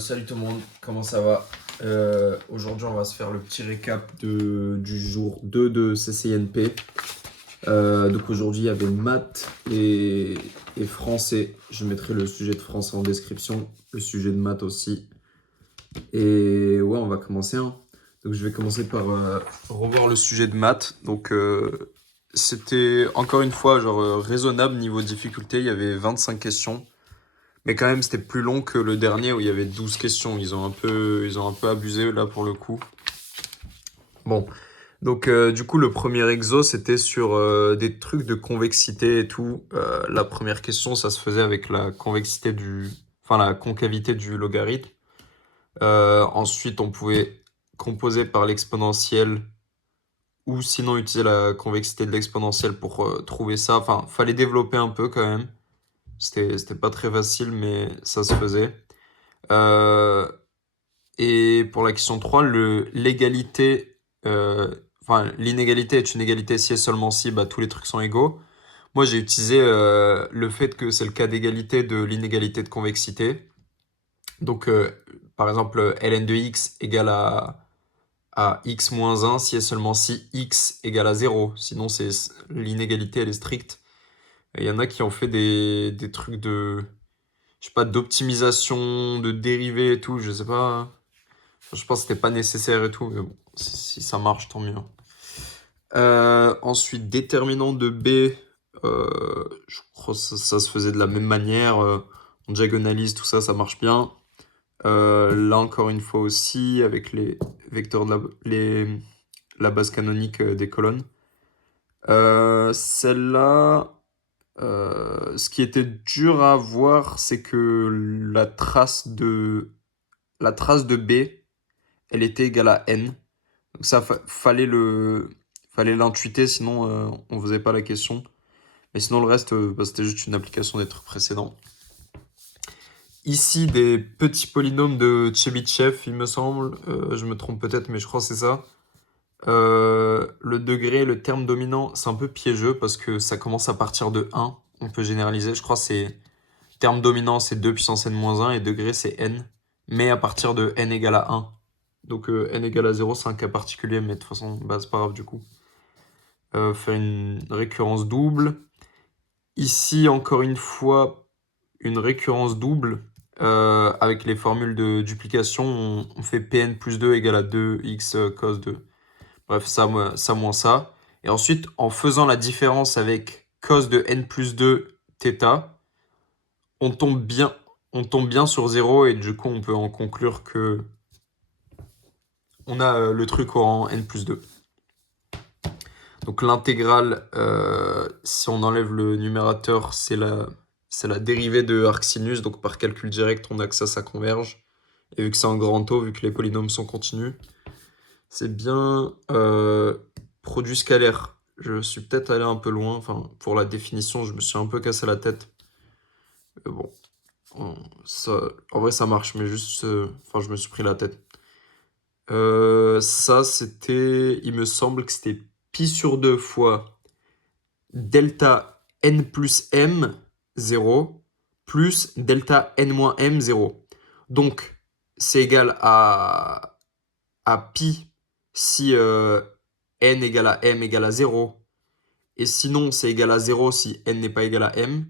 Salut tout le monde, comment ça va? Aujourd'hui, on va se faire le petit récap du jour 2 de CCNP. Donc aujourd'hui, il y avait maths et français. Je mettrai le sujet de français en description, le sujet de maths aussi. Et ouais, on va commencer, hein. Donc je vais commencer par revoir le sujet de maths. Donc c'était encore une fois genre raisonnable niveau difficulté. Il y avait 25 questions. Mais quand même, c'était plus long que le dernier où il y avait 12 questions. Ils ont un peu abusé là pour le coup. Bon, donc du coup, le premier exo, c'était sur des trucs de convexité et tout. La première question, ça se faisait avec la concavité du logarithme. Ensuite, on pouvait composer par l'exponentielle ou sinon utiliser la convexité de l'exponentielle pour trouver ça. Enfin, fallait développer un peu quand même. C'était pas très facile, mais ça se faisait. Euh, Et pour la question 3, l'inégalité est une égalité si et seulement si bah, tous les trucs sont égaux. Moi, j'ai utilisé le fait que c'est le cas d'égalité de l'inégalité de convexité. Donc, par exemple, ln de x égale à x moins 1 si et seulement si x égale à 0. Sinon, l'inégalité, elle est stricte. Et il y en a qui ont fait des trucs je sais pas, d'optimisation, de dérivés et tout, je sais pas. Je pense que c'était pas nécessaire et tout, mais bon, si ça marche, tant mieux. Ensuite, déterminant de B, je crois que ça se faisait de la même manière. On diagonalise, tout ça, ça marche bien. Là, encore une fois aussi, avec les vecteurs la base canonique des colonnes. Celle-là, ce qui était dur à voir, c'est que la trace de B, elle était égale à n. Donc ça, fallait l'intuiter, sinon on faisait pas la question. Mais sinon le reste, bah, c'était juste une application des trucs précédents. Ici, des petits polynômes de Chebyshev, il me semble. Je me trompe peut-être, mais je crois que c'est ça. Le degré, le terme dominant, c'est un peu piégeux parce que ça commence à partir de 1. On peut généraliser. Je crois que c'est terme dominant, c'est 2 puissance n-1 et degré, c'est n. Mais à partir de n égale à 1. Donc n égale à 0, c'est un cas particulier, mais de toute façon, bah, c'est pas grave du coup. Faire une récurrence double. Ici, encore une fois, une récurrence double. Avec les formules de duplication, on fait Pn plus 2 égale à 2x cos 2. Bref, ça moins ça. Et ensuite, en faisant la différence avec cos de n plus 2 θ, on tombe bien sur 0 et du coup, on peut en conclure que on a le truc au rang n plus 2. Donc l'intégrale, si on enlève le numérateur, c'est la dérivée de arcsinus. Donc par calcul direct, on a que ça converge. Et vu que c'est un grand taux, vu que les polynômes sont continus, c'est bien produit scalaire. Je suis peut-être allé un peu loin. Enfin, pour la définition, je me suis un peu cassé la tête. Mais bon, en vrai, ça marche, mais juste, je me suis pris la tête. Ça, il me semble que c'était pi sur 2 fois delta n plus m 0 plus delta n moins m 0. Donc, c'est égal à pi si n égale à m égale à 0. Et sinon, c'est égal à 0 si n n'est pas égal à m.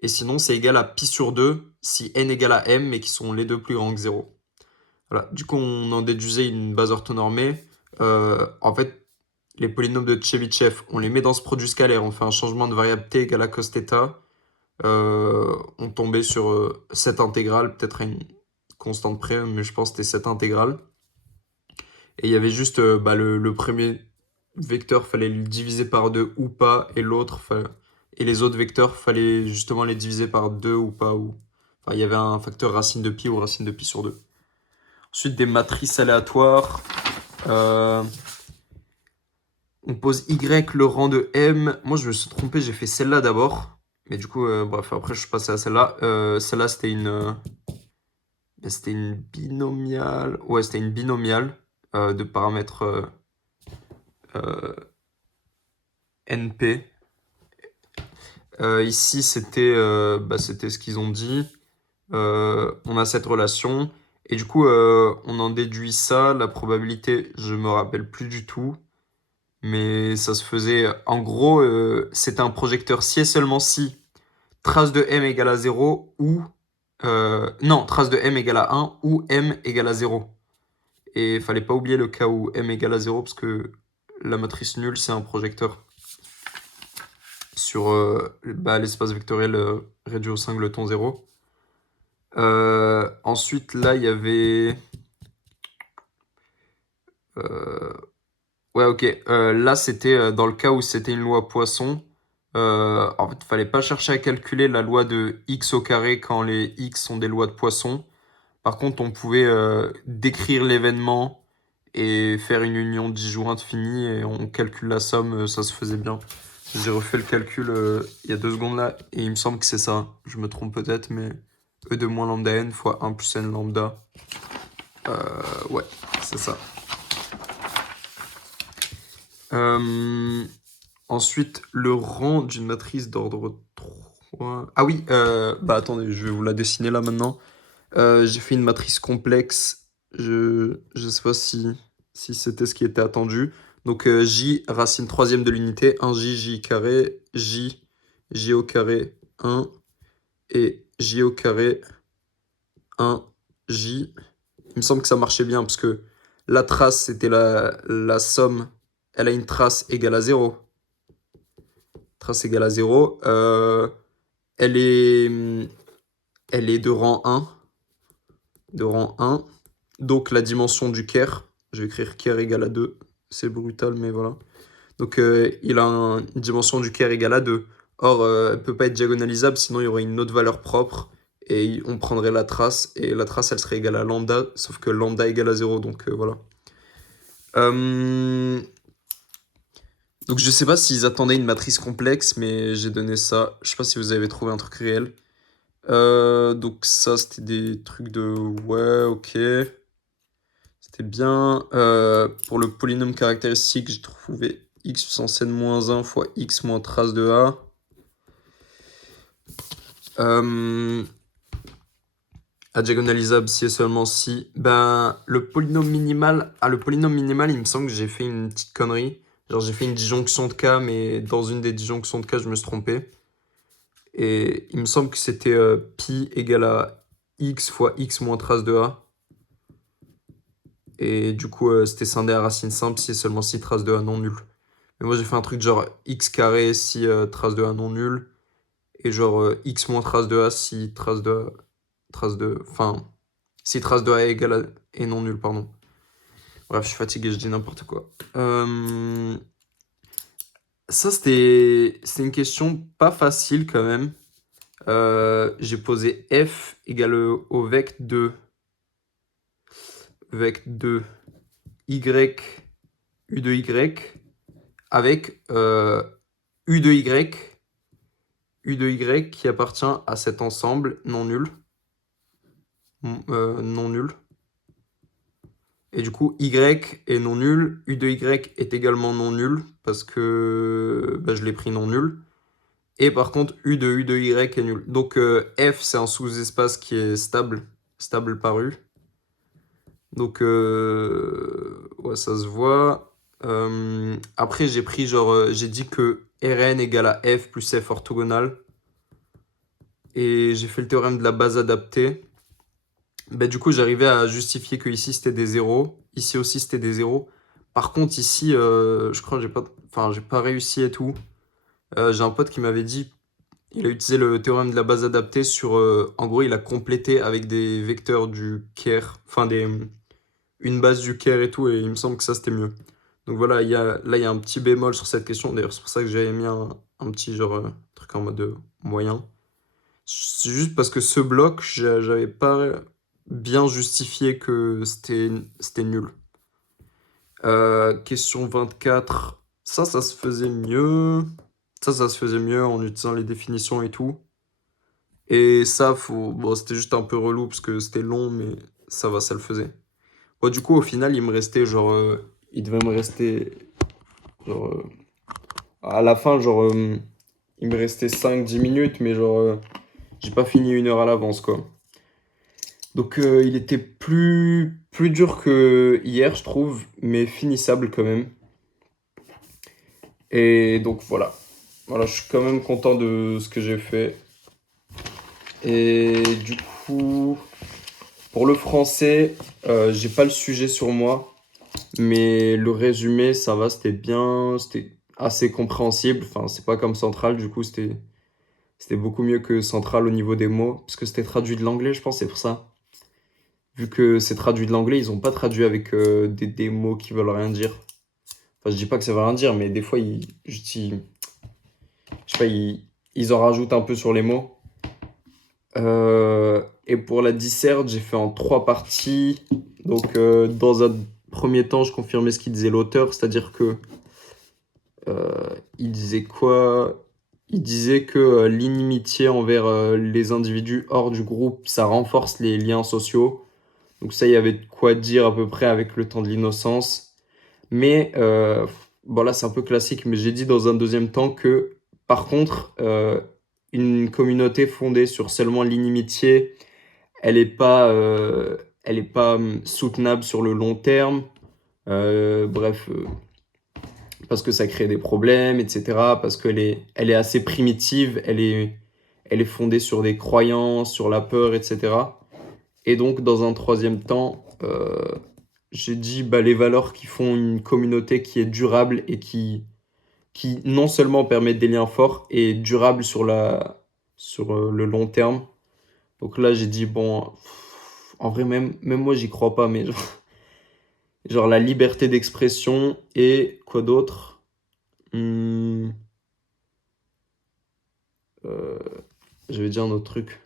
Et sinon, c'est égal à pi sur 2 si n égale à m, mais qui sont les deux plus grands que 0. Voilà. Du coup, on en déduisait une base orthonormée. En fait, les polynômes de Chebyshev, on les met dans ce produit scalaire, on fait un changement de variable t égale à cos θ. On tombait sur cette intégrale, peut-être à une constante près, mais je pense que c'était cette intégrale. Et il y avait juste le premier vecteur, fallait le diviser par 2 ou pas, et les autres vecteurs, fallait justement les diviser par 2 ou pas. Enfin, il y avait un facteur racine de pi ou racine de pi sur 2. Ensuite, des matrices aléatoires. On pose y le rang de m. Moi, je me suis trompé, j'ai fait celle-là d'abord. Mais du coup, bref, après, je suis passé à celle-là. Celle-là, c'était une binomiale. Ouais, c'était une binomiale de paramètres euh, NP. Ici, c'était ce qu'ils ont dit. On a cette relation. Et du coup, on en déduit ça. La probabilité, je me rappelle plus du tout. Mais ça se faisait. En gros, c'était un projecteur si et seulement si trace de m égale à 0 ou. Non, trace de m égale à 1 ou m égale à 0. Et il fallait pas oublier le cas où m égale à 0 parce que la matrice nulle, c'est un projecteur sur l'espace vectoriel réduit au singleton 0. Ensuite, là, il y avait. euh, Ouais, ok. Là, c'était dans le cas où c'était une loi Poisson. En fait, il fallait pas chercher à calculer la loi de x au carré quand les x sont des lois de Poisson. Par contre, on pouvait décrire l'événement et faire une union disjointe finie et on calcule la somme, ça se faisait bien. J'ai refait le calcul il y a 2 secondes là et il me semble que c'est ça. Je me trompe peut-être, mais E de moins lambda n fois 1 plus n lambda. Ouais, c'est ça. Euh, Ensuite, le rang d'une matrice d'ordre 3. Ah oui, bah attendez, je vais vous la dessiner là maintenant. J'ai fait une matrice complexe. Je sais pas si c'était ce qui était attendu. Donc J, racine troisième de l'unité, 1J, J carré, J au carré, 1, et J au carré, 1, J. Il me semble que ça marchait bien parce que la trace, c'était la somme. Elle a une trace égale à 0. Trace égale à 0. Elle est, elle est de rang 1. De rang 1. Donc la dimension du Ker, je vais écrire Ker égale à 2. C'est brutal, mais voilà. Donc il a une dimension du Ker égale à 2. Or, elle ne peut pas être diagonalisable, sinon il y aurait une autre valeur propre. Et on prendrait la trace, et la trace, elle serait égale à lambda, sauf que lambda égale à 0, donc voilà. Donc je sais pas s'ils attendaient une matrice complexe, mais j'ai donné ça. Je sais pas si vous avez trouvé un truc réel. Donc ça, c'était des trucs de... Ouais, ok. C'était bien. Pour le polynôme caractéristique, j'ai trouvé x puissance n-1 fois x moins trace de a. Diagonalisable si et seulement si. Ben, le polynôme minimal. Ah, le polynôme minimal, il me semble que j'ai fait une petite connerie. Genre, j'ai fait une disjonction de k, mais dans une des disjonctions de k, je me suis trompé. Et il me semble que c'était pi égale à x fois x moins trace de a. Et du coup, c'était scindé à racine simple si et seulement si trace de a non nulle. Mais moi, j'ai fait un truc genre x carré si trace de a non nulle. Et genre x moins trace de a si trace de a. Enfin, si trace de a égale à. Et non nulle, pardon. Bref, je suis fatigué, je dis n'importe quoi. Ça, c'était une question pas facile quand même. J'ai posé f égale au vec de y u de y avec u de y qui appartient à cet ensemble non nul. Non nul. Et du coup, y est non nul, u de y est également non nul, parce que je l'ai pris non nul. Et par contre, u de y est nul. Donc f, c'est un sous-espace qui est stable par u. Donc, ouais, ça se voit. Après, j'ai pris genre, j'ai dit que Rn égale à f plus f orthogonal. Et j'ai fait le théorème de la base adaptée. Bah, du coup, j'arrivais à justifier que ici c'était des zéros, ici aussi c'était des zéros. Par contre, ici, je crois que j'ai pas réussi et tout. J'ai un pote qui m'avait dit, il a utilisé le théorème de la base adaptée sur, en gros, il a complété avec des vecteurs du Caire, enfin une base du Caire et tout, et il me semble que ça c'était mieux. Donc voilà, là il y a un petit bémol sur cette question. D'ailleurs, c'est pour ça que j'avais mis un petit genre truc en mode moyen. C'est juste parce que ce bloc, j'avais pas bien justifié que c'était nul. Question 24. Ça se faisait mieux. Ça se faisait mieux en utilisant les définitions et tout. Et ça, bon, c'était juste un peu relou parce que c'était long, mais ça va, ça le faisait. Bon, du coup, au final, il me restait genre. Il devait me rester. Genre. À la fin, genre. Il me restait 5-10 minutes, mais genre. J'ai pas fini 1 heure à l'avance, quoi. Donc il était plus dur que hier, je trouve, mais finissable quand même. Et donc voilà. Voilà, je suis quand même content de ce que j'ai fait. Et du coup, pour le français, j'ai pas le sujet sur moi, mais le résumé, ça va, c'était bien, c'était assez compréhensible. Enfin, c'est pas comme Central, du coup, c'était beaucoup mieux que Central au niveau des mots, parce que c'était traduit de l'anglais, je pense, c'est pour ça. Vu que c'est traduit de l'anglais, ils ont pas traduit avec des mots qui veulent rien dire. Enfin, je dis pas que ça veut rien dire, mais des fois, je sais pas, ils en rajoutent un peu sur les mots. Et pour la disserte, j'ai fait en trois parties. Donc, dans un premier temps, je confirmais ce qu'il disait l'auteur, c'est-à-dire que il disait quoi? Il disait que l'inimitié envers les individus hors du groupe, ça renforce les liens sociaux. Donc ça, il y avait de quoi dire à peu près avec le temps de l'innocence. Mais bon là, c'est un peu classique, mais j'ai dit dans un deuxième temps que, par contre, une communauté fondée sur seulement l'inimitié, elle est pas soutenable sur le long terme. Bref, parce que ça crée des problèmes, etc. Parce elle est assez primitive, elle est fondée sur des croyances, sur la peur, etc. Et donc, dans un troisième temps, j'ai dit bah, les valeurs qui font une communauté qui est durable et qui non seulement permettent des liens forts et durables sur le long terme. Donc là, j'ai dit, bon, en vrai, même moi, j'y crois pas, mais genre la liberté d'expression et quoi d'autre? Hmm, euh, je vais dire un autre truc.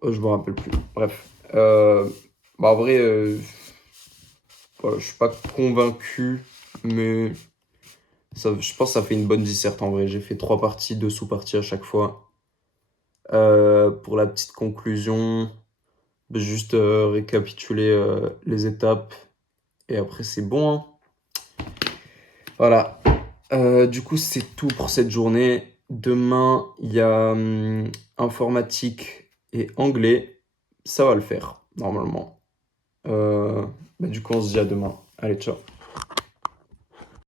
Oh, je me rappelle plus. Bref. Bah, en vrai, voilà, je suis pas convaincu, mais je pense que ça fait une bonne disserte en vrai. J'ai fait trois parties, deux sous-parties à chaque fois. Pour la petite conclusion, je vais juste récapituler les étapes et après c'est bon, hein. Voilà. Du coup, c'est tout pour cette journée. Demain, il y a informatique et anglais. Ça va le faire, normalement. Euh, Bah, du coup, on se dit à demain. Allez, ciao.